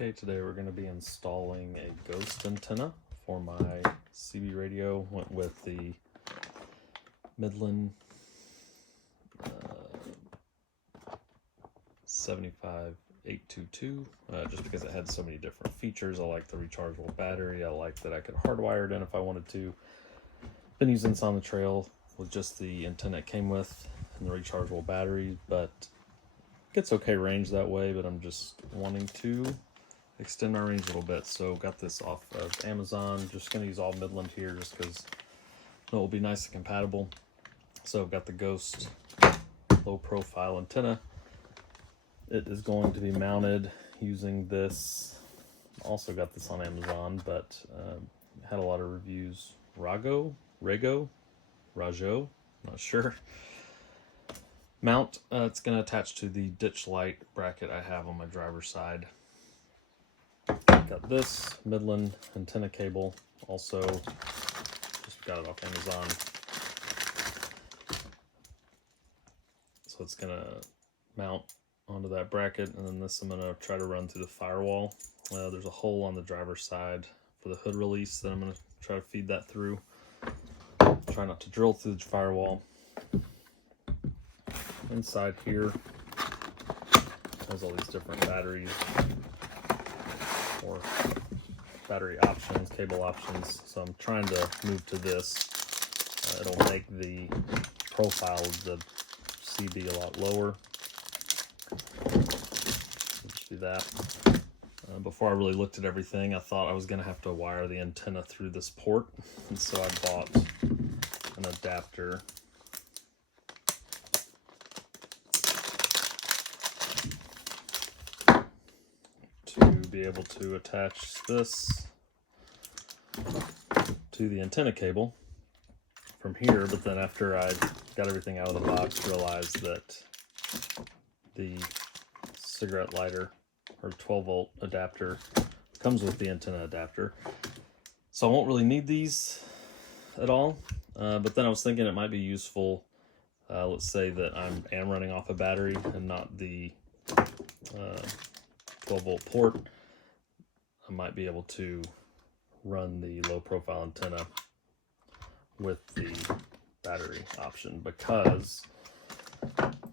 Okay, today we're going to be installing a ghost antenna for my CB radio. Went with the Midland 75822 just because it had so many different features. I like the rechargeable battery. I like that I could hardwire it in if I wanted to. Been using this on the trail with just the antenna it came with and the rechargeable battery, but it gets okay range that way, but I'm just wanting to extend our range a little bit. So got this off of Amazon. Just going to use all Midland here just because it will be nice and compatible. So got the Ghost low profile antenna. It is going to be mounted using this. Also got this on Amazon, but had a lot of reviews. Rajo, not sure. Mount, it's going to attach to the ditch light bracket I have on my driver's side. Got this Midland antenna cable, also just got it off Amazon. So it's gonna mount onto that bracket, and then this I'm gonna try to run through the firewall. There's a hole on the driver's side for the hood release that I'm gonna try to feed that through. Try not to drill through the firewall. Inside here has all these different batteries or battery options, cable options. So I'm trying to move to this. It'll make the profile of the CB a lot lower. Let's do that. Before I really looked at everything, I thought I was going to have to wire the antenna through this port, and so I bought an adapter. Be able to attach this to the antenna cable from here, but then after I got everything out of the box, realized that the cigarette lighter or 12-volt adapter comes with the antenna adapter, so I won't really need these at all. But then I was thinking it might be useful, let's say that I am running off a battery and not the 12-volt port. I might be able to run the low profile antenna with the battery option, because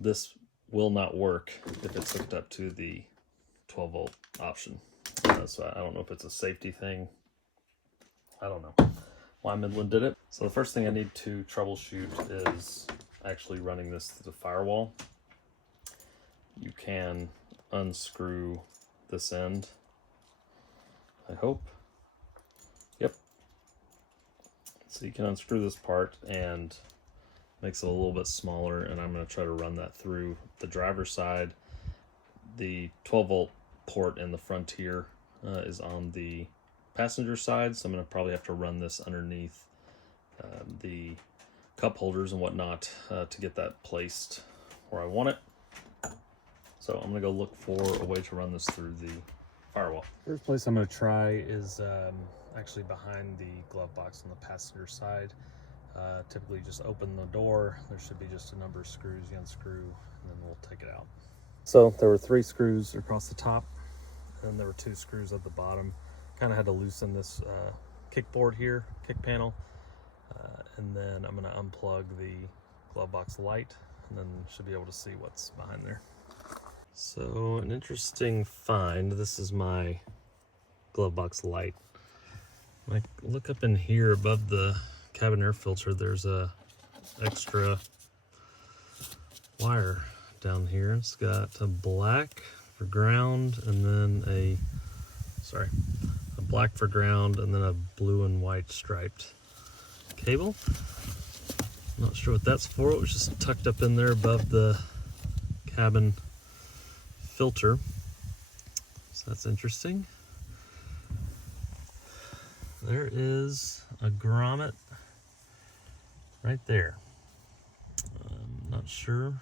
this will not work if it's hooked up to the 12-volt option. So I don't know if it's a safety thing. I don't know why Midland did it. So the first thing I need to troubleshoot is actually running this through the firewall. You can unscrew this end, I hope. Yep. So you can unscrew this part and makes it a little bit smaller, and I'm going to try to run that through the driver's side. The 12-volt port in the Frontier is on the passenger side, so I'm going to probably have to run this underneath the cup holders and whatnot to get that placed where I want it. So I'm going to go look for a way to run this through the firewall. First place I'm going to try is actually behind the glove box on the passenger side. Typically just open the door. There should be just a number of screws you unscrew, and then we'll take it out. So there were 3 screws across the top, and there were 2 screws at the bottom. Kind of had to loosen this kickboard here, kick panel, and then I'm going to unplug the glove box light, and then should be able to see what's behind there. So an interesting find. This is my glove box light. When I look up in here above the cabin air filter, there's a extra wire down here. It's got a black for ground, and then a black for ground, and then a blue and white striped cable. Not sure what that's for. It was just tucked up in there above the cabin filter, so that's interesting. There is a grommet right there. I'm not sure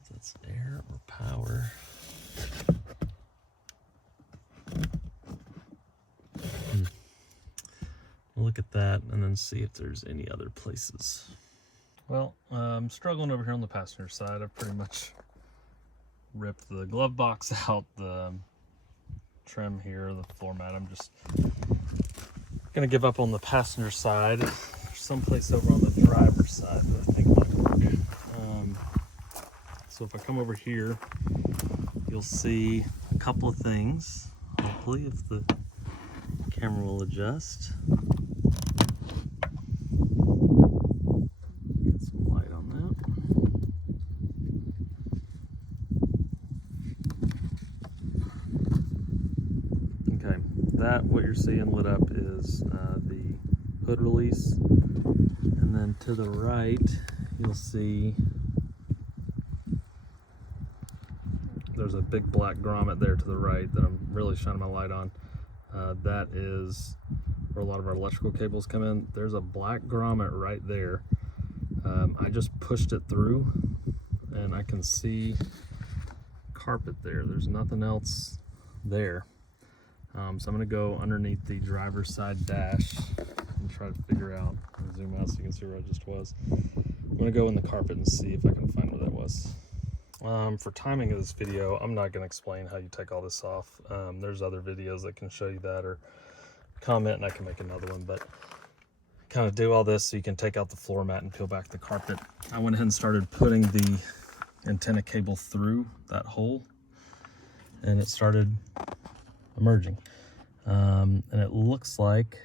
if that's air or power. We'll look at that and then see if there's any other places. Well, I'm struggling over here on the passenger side. I've pretty much ripped the glove box out, the trim here, the floor mat. I'm just gonna give up on the passenger side. There's someplace over on the driver's side that I think might work. So if I come over here, you'll see a couple of things. Hopefully, if the camera will adjust. Get some light on that. Okay, that what you're seeing lit up is the hood release, and then to the right you'll see there's a big black grommet there to the right that I'm really shining my light on. That is where a lot of our electrical cables come in. There's a black grommet right there. I just pushed it through and I can see carpet there. There's nothing else there. So I'm gonna go underneath the driver's side dash and try to figure out, zoom out so you can see where I just was. I'm gonna go in the carpet and see if I can find where that was. For timing of this video, I'm not gonna explain how you take all this off. There's other videos that can show you that, or comment and I can make another one, but kind of do all this so you can take out the floor mat and peel back the carpet. I went ahead and started putting the antenna cable through that hole and it started emerging. And it looks like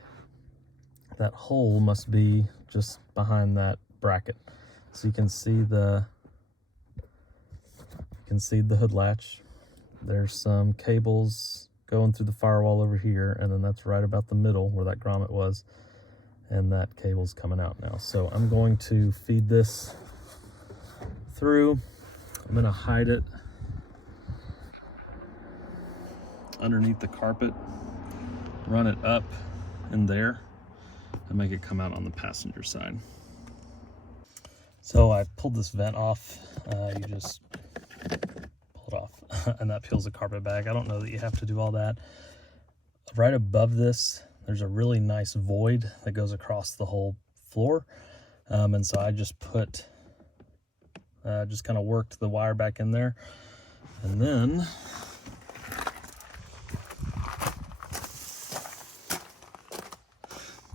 that hole must be just behind that bracket. So you can see the hood latch. There's some cables going through the firewall over here, and then that's right about the middle where that grommet was, and that cable's coming out now. So I'm going to feed this through. I'm gonna hide it underneath the carpet, run it up in there, and make it come out on the passenger side. So I pulled this vent off. You just pull it off and that peels the carpet back. I don't know that you have to do all that. Right above this, there's a really nice void that goes across the whole floor. And so I just put, just kind of worked the wire back in there. And then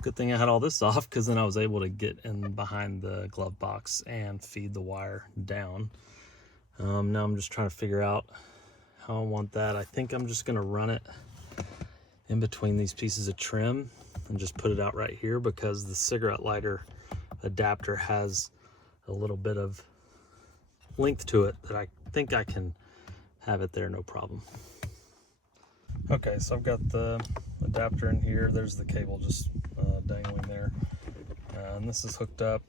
good thing I had all this off, because then I was able to get in behind the glove box and feed the wire down. Now I'm just trying to figure out how I want that. I think I'm just gonna run it in between these pieces of trim and just put it out right here, because the cigarette lighter adapter has a little bit of length to it that I think I can have it there no problem. Okay, so I've got the adapter in here. There's the cable just dangling there, and this is hooked up.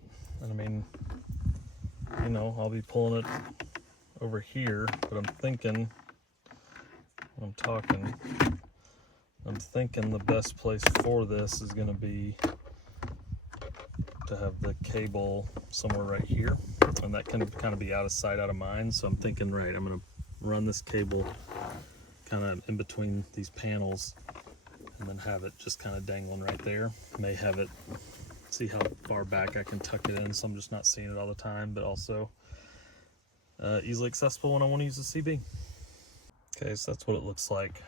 And I mean, you know, I'll be pulling it over here, but I'm thinking the best place for this is going to be to have the cable somewhere right here, and that can kind of be out of sight, out of mind. So I'm thinking, right, I'm going to run this cable kind of in between these panels and then have it just kind of dangling right there. May have it, see how far back I can tuck it in so I'm just not seeing it all the time, but also easily accessible when I want to use the CB. Okay, so that's what it looks like.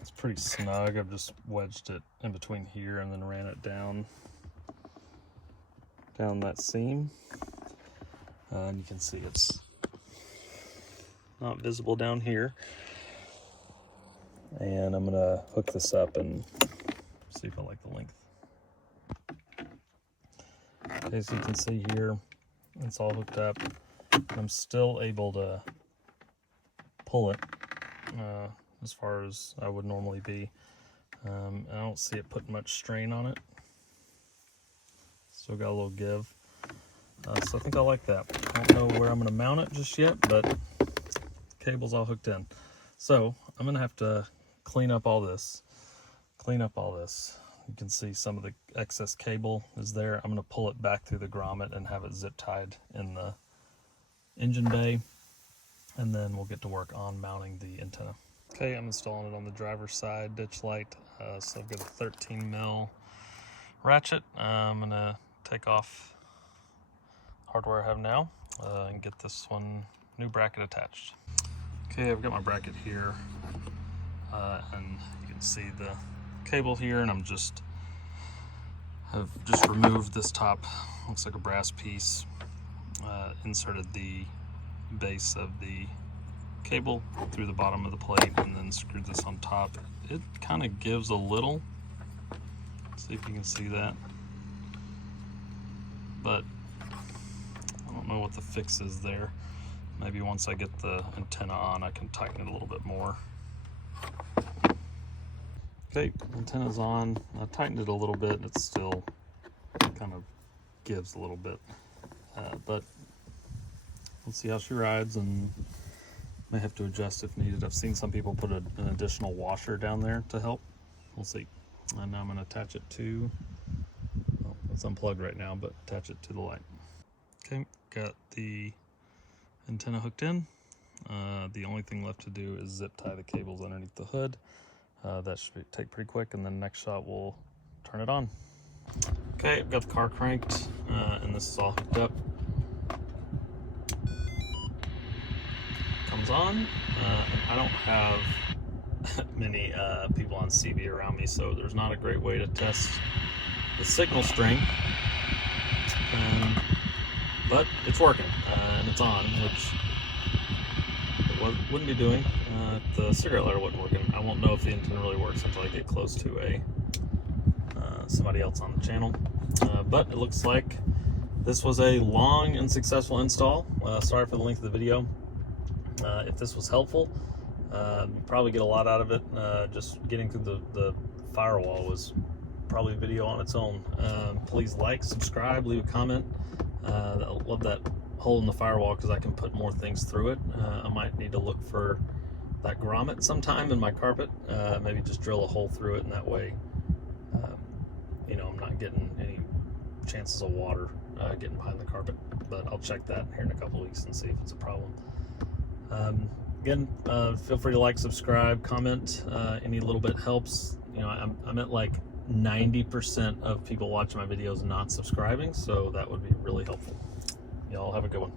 It's pretty snug. I've just wedged it in between here and then ran it down that seam. And you can see it's not visible down here. And I'm gonna hook this up and see if I like the length. Okay, so you can see here, it's all hooked up. I'm still able to pull it as far as I would normally be. I don't see it putting much strain on it. Still got a little give. So I think I like that. I don't know where I'm gonna mount it just yet, but the cable's all hooked in. So I'm gonna have to clean up all this. You can see some of the excess cable is there. I'm gonna pull it back through the grommet and have it zip tied in the engine bay, and then we'll get to work on mounting the antenna. Okay, I'm installing it on the driver's side ditch light. So I've got a 13 mil ratchet. I'm gonna take off hardware I have now and get this one new bracket attached. Okay, I've got my bracket here. and you can see the cable here, and have just removed this top, looks like a brass piece, inserted the base of the cable through the bottom of the plate, and then screwed this on top. It kind of gives a little, see if you can see that, but I don't know what the fix is there. Maybe once I get the antenna on, I can tighten it a little bit more. Okay, antenna's on. I tightened it a little bit. It still kind of gives a little bit, but let's see how she rides, and may have to adjust if needed. I've seen some people put an additional washer down there to help. We'll see. And now I'm going to attach it to, well, it's unplugged right now, but attach it to the light. Okay, got the antenna hooked in. The only thing left to do is zip tie the cables underneath the hood. That should take pretty quick, and then next shot we'll turn it on. Okay, I've got the car cranked, and this is all hooked up. Comes on. I don't have many people on CV around me, so there's not a great way to test the signal strength, but it's working, and it's on, which it wouldn't be doing if the cigarette lighter wasn't working. I won't know if the antenna really works until I get close to a somebody else on the channel, but it looks like this was a long and successful install. Sorry for the length of the video. If this was helpful, you probably get a lot out of it. Just getting through the firewall was probably a video on its own. Please like, subscribe, leave a comment. I love that hole in the firewall because I can put more things through it. I might need to look for that grommet sometime in my carpet. Maybe just drill a hole through it, and that way, you know, I'm not getting any chances of water getting behind the carpet. But I'll check that here in a couple weeks and see if it's a problem. Again, feel free to like, subscribe, comment. Any little bit helps. You know, I'm at like 90% of people watching my videos not subscribing, so that would be really helpful. Y'all have a good one.